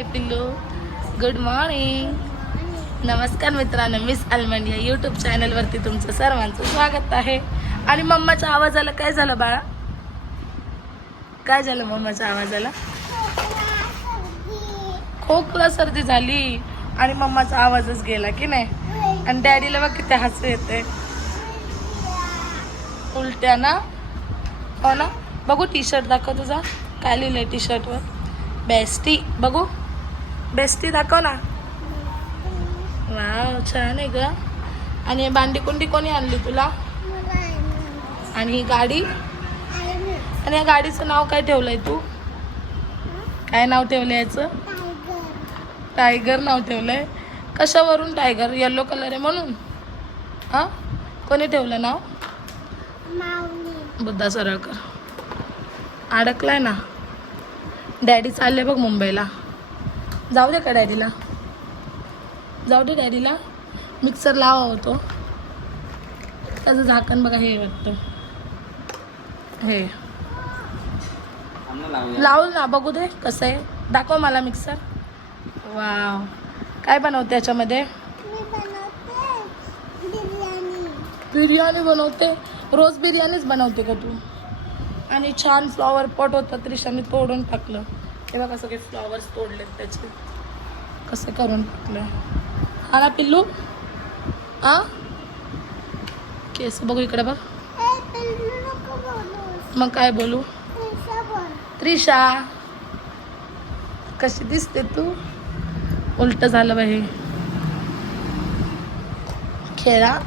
हाय पिल्लू, good morning. नमस्कार मित्रांनो, मिस आलमंड या यूट्यूब चॅनलवरती तुमचं सर्वांचं स्वागत आहे. आणि मम्माच्या आवाजाला काय झालं बाळा? काय झालं मम्माच्या आवाजाला? खोकला सर्दी झाली आणि मम्माचा आवाजच गेला की नाही. आणि डॅडीला बघ किती हसू येते. उलट्या ना? हो ना. बघू टी शर्ट दाखव तुझा. काय लिहिलंय टी शर्टवर? बेस्टी. बघू बेस्टी दाखव ना. वाव, छान आहे ग. आणि भांडी कुंडी कोणी आणली तुला? आणि ही गाडी? आणि या गाडीचं नाव काय ठेवलंय तू? काय नाव ठेवलंय याचं? टायगर नाव ठेवलंय. कशावरून टायगर? येलो कलर आहे म्हणून? हा, कोणी ठेवलं नाव? बुद्धा सरळकर. अडकलाय ना. डॅडी चालले बघ मुंबईला. जाऊ दे का डॅडीला? जाऊ दे डॅडीला. मिक्सर लावा होतो. त्याचं झाकण बघा, हे वाटतं हे लावू ना. बघू दे कसं आहे. दाखव मला मिक्सर. वाव, काय बनवते याच्यामध्ये? बिर्याणी बनवते. रोज बिर्याणीच बनवते का तू? आणि छान फ्लॉवर पॉट होता, त्रिशाने तोडून टाकलं. हे बघा सगळे फ्लॉवर्स तोडलेत त्याचे. कसं करून टाकलं. हा ना पिल्लू? आ केस बघू इकडे बघ. मग काय बोलू? त्रिशा कशी दिसते तू? उलट झालं बाई. खेळा.